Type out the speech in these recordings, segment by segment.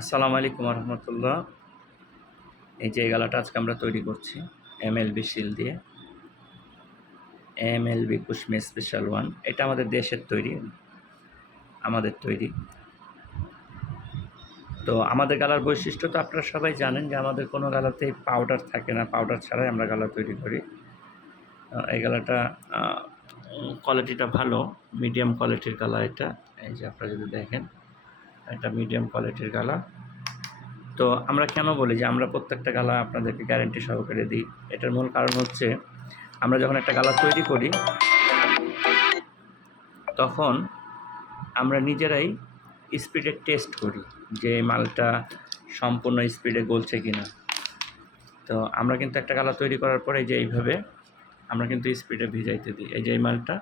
আসসালামু আলাইকুম রহমতুল্লাহ এই যে গালাটা আজকে আমরা তৈরি করছি এম এল বি শিল দিয়ে। এম এল বি কুশমি স্পেশাল ওয়ান। এটা আমাদের দেশের তৈরি, আমাদের তৈরি। তো আমাদের গালার বৈশিষ্ট্য তো আপনারা সবাই জানেন যে আমাদের কোনো গালাতেই পাউডার থাকে না পাউডার ছাড়াই আমরা গালা তৈরি করি। এই গালাটা কোয়ালিটিটা ভালো মিডিয়াম কোয়ালিটির গালা এটা। এই যে আপনারা যদি দেখেন। এটা মিডিয়াম কোয়ালিটির গালা। তো আমরা কেন বলি যে আমরা প্রত্যেকটা গালা আপনাদেরকে গ্যারেন্টি সহকারে দিই? এটার মূল কারণ হচ্ছে আমরা যখন একটা গালা তৈরি করি, তখন আমরা নিজেরাই স্পিডে টেস্ট করি যে মালটা সম্পূর্ণ স্পিডে গলছে কি না তো আমরা কিন্তু একটা গালা তৈরি করার পরে যে এইভাবে আমরা কিন্তু স্পিডে ভিজাইতে দিই। এই যে এই মালটা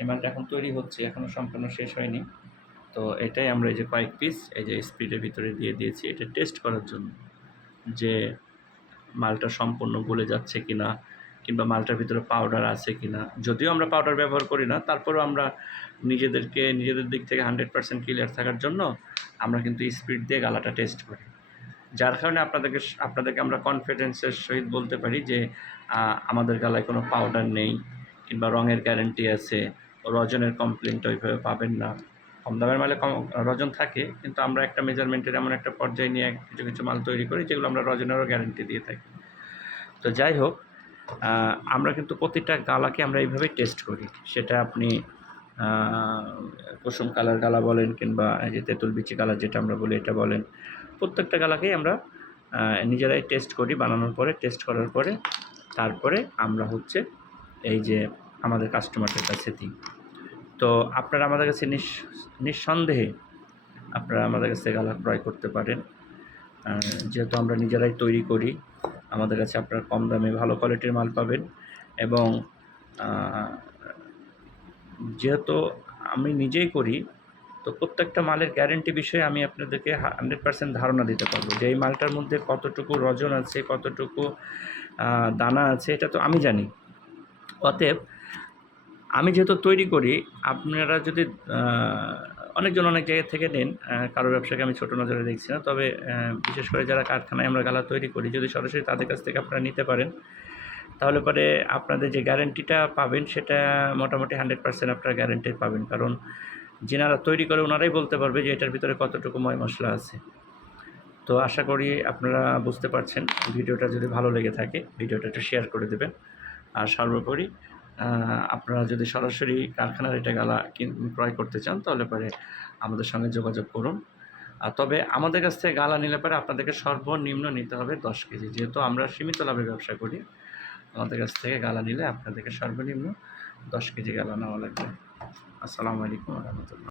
এই মালটা এখন তৈরি হচ্ছে এখনও সম্পূর্ণ শেষ হয়নি। তো এটাই আমরা এই যে কয়েক পিস এই যে স্পিডের ভিতরে দিয়ে দিয়েছি, এটা টেস্ট করার জন্য যে মালটা সম্পূর্ণ গলে যাচ্ছে কি না কিংবা মালটার ভিতরে পাউডার আছে কি না যদিও আমরা পাউডার ব্যবহার করি না, তারপরেও আমরা নিজেদেরকে, নিজেদের দিক থেকে হান্ড্রেড পার্সেন্ট ক্লিয়ার থাকার জন্য আমরা কিন্তু স্পিড দিয়ে গালাটা টেস্ট করি। যার কারণে আপনাদেরকে আপনাদেরকে আমরা কনফিডেন্সের সহিত বলতে পারি যে আমাদের গালায় কোনো পাউডার নেই কিংবা রঙের গ্যারেন্টি আছে, রজনের কমপ্লেনটা ওইভাবে পাবেন না। কম দামের মালে কম রজন থাকে, কিন্তু আমরা একটা মেজারমেন্টের এমন একটা পর্যায়ে নিয়ে কিছু কিছু মাল তৈরি করি, যেগুলো আমরা রজনেরও গ্যারেন্টি দিয়ে থাকি। তো যাই হোক আমরা কিন্তু প্রতিটা গালাকে আমরা এইভাবেই টেস্ট করি। সেটা আপনি কুসুম কালার গালা বলেন কিংবা এই যে তেঁতুল বিচি কালার যেটা আমরা বলি, এটা বলেন। প্রত্যেকটা গালাকেই আমরা নিজেরাই টেস্ট করি, বানানোর পরে টেস্ট করার পরে, তারপরে আমরা হচ্ছে এই যে আমাদের কাস্টমারদের কাছে দিই। তো আপনারা আমাদের কাছে নিঃসন্দেহে আপনারা আমাদের কাছে গালা ক্রয় করতে পারেন। যেহেতু আমরা নিজেরাই তৈরি করি, আমাদের কাছে আপনারা কম দামে ভালো কোয়ালিটির মাল পাবেন এবং যেহেতু আমি নিজেই করি, তো প্রত্যেকটা মালের গ্যারেন্টি বিষয়ে আমি আপনাদেরকে হান্ড্রেড পার্সেন্ট ধারণা দিতে পারব যে এই মালটার মধ্যে কতটুকু রজন আছে, কতটুকু দানা আছে, এটা তো আমি জানি। অতএব আমি যেহেতু তৈরি করি, আপনারা যদি অনেকজন অনেক জায়গা থেকে নেন কারও ব্যবসাকে আমি ছোটো নজরে দেখছি না। তবে বিশেষ করে যারা কারখানায় আমরা গালা তৈরি করি, যদি সরাসরি তাদের কাছ থেকে আপনারা নিতে পারেন, তাহলে পরে আপনাদের যে গ্যারেন্টিটা পাবেন, সেটা মোটামুটি হান্ড্রেড পার্সেন্ট আপনারা গ্যারেন্টি পাবেন। কারণ যেনারা তৈরি করে, ওনারাই বলতে পারবে যে এটার ভিতরে কতটুকু ময় মশলা আছে। তো আশা করি আপনারা বুঝতে পারছেন, ভিডিওটা যদি ভালো লেগে থাকে, ভিডিওটা একটু শেয়ার করে দেবেন। আর সর্বোপরি আপনারা যদি সরাসরি কারখানার এটা গালা ক্রয় করতে চান, তাহলে পরে আমাদের সঙ্গে যোগাযোগ করুন। তবে আমাদের কাছ থেকে গালা নিলে পরে আপনাদেরকে সর্বনিম্ন নিতে হবে দশ কেজি। যেহেতু আমরা সীমিত লাভে ব্যবসা করি, আমাদের কাছ থেকে গালা নিলে আপনাদেরকে সর্বনিম্ন দশ কেজি গালা নেওয়া লাগবে। আসসালামু আলাইকুম রহমতুল্লাহ।